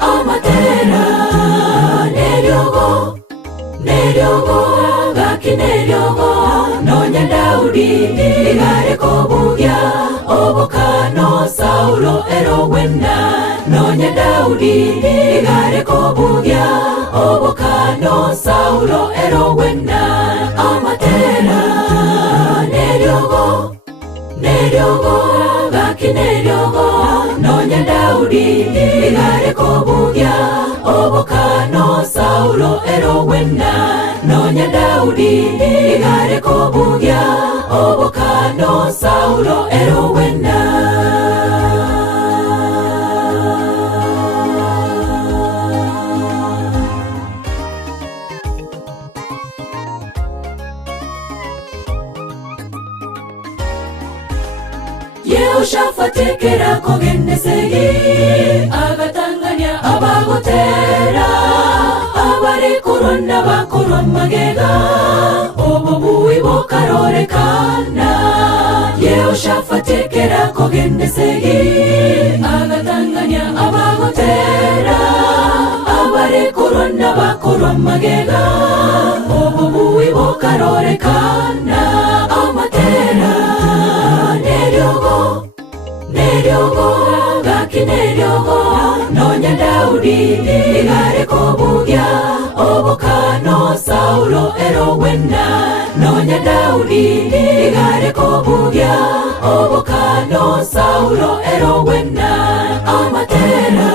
amatera neryogo gaki neryogo nonya Daudi igare kobugia obokano Saulo erowenda nonya Daudi igare kobugia obokano Saulo erowenda amatera neryogo gaki neryogo nonya Daudi igare kobugia obokano Saulo erowenda nonya Daudi igare kobugia obokano Saulo erowenda Yehoshafati kogendesegi agatanganya abagotera abari kurunda bakurwa magega obubuwi bokarorekana Yehoshafati kogendesegi agatanganya abagotera abari kurunda bakurwa magega obubuwi bokarorekana amatera neryogo gaki neryogo nonya Daudi igare kobugia obokano Saulo erowenda nonya Daudi igare kobugia obokano Saulo erowenda amatera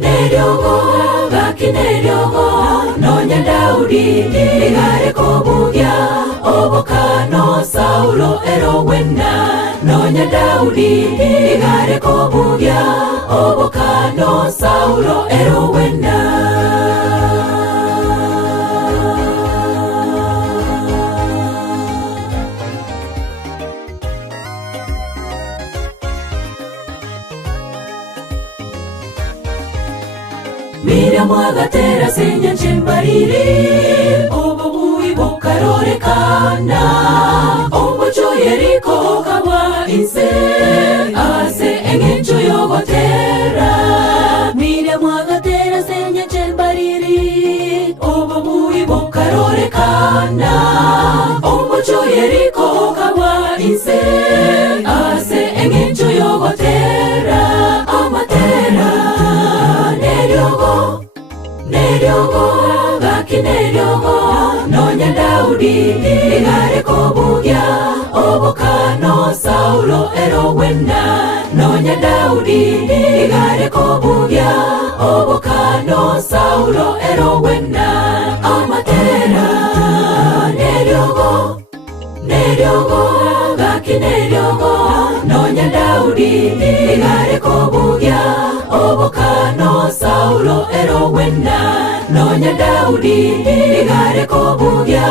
neryogo gaki neryogo nonya Daudi igare kobugia obokano Saulo erowenda nonya Daudi igare kobugia obokano Saulo erowenda Miriam agatera senya chembariri obubuwi bokarorekana omucho Yeriko kawa inse ase engencho yogotera Miriam agatera senya chembariri obubuwi bokarorekana omucho Yeriko kawa inse ase engencho yogotera amatera neryogo gaki neryogo nonya Daudi igare kobugia obokano Saulo erowenda nonya Daudi igare kobugia obokano Saulo erowenda amatera neryogo gaki neryogo nonya Daudi igare kobugia obokano Saulo erowenda nonya Daudi igare kobugia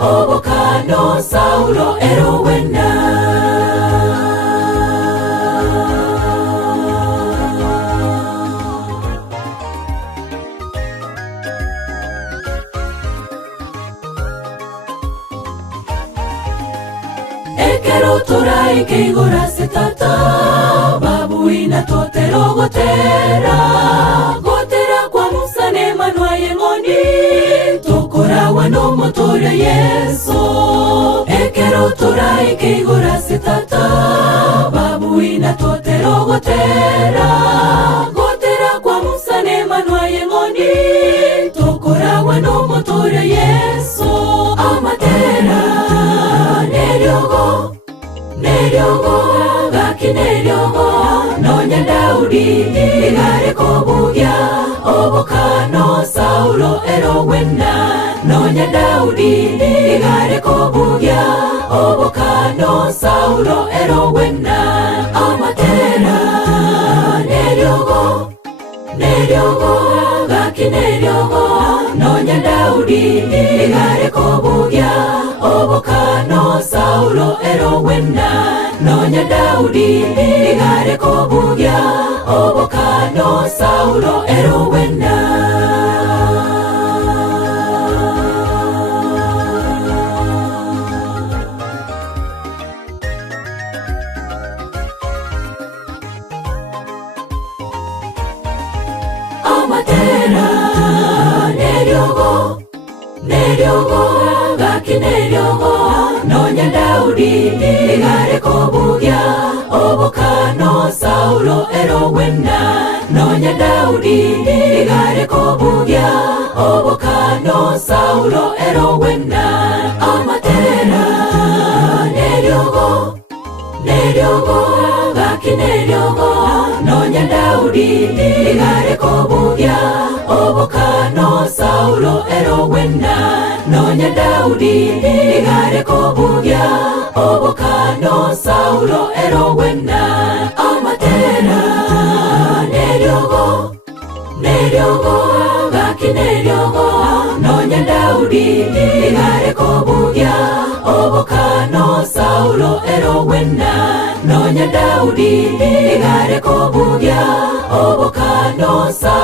obokano Saulo erowenda Ekero torai keigora setata babuina totero gotera kwa musane manwa yengoni tokora wano motoria Yeso Ekero torai keigora setata babuina totero gotera kwa musane manwa yengoni tokora wano motoria Yeso amatera neryogo gaki neryogo nonya Daudi igare kobugia obokano Saulo erowenda nonya Daudi igare kobugia obokano Saulo erowenda amatera neryogo gaki neryogo nonya Daudi igare kobugia obokano Saulo erowenda nonya Daudi igare kobugia obokano Saulo erowenda amatera neryogo gaki neryogo nonya Daudi igare kobugia obokano Saulo erowena nonya Daudi igare kobugia obokano Saulo erowena amatera neryogo gaki neryogo nonya Daudi igare kobugia obokano Saulo erowena nonya Daudi igare kobugia obokano Saulo erowena amatera neryogo gaki neryogo nonya Daudi igare kobugia obokano Saulo erowena nonya Daudi igare kobugia obokano Saulo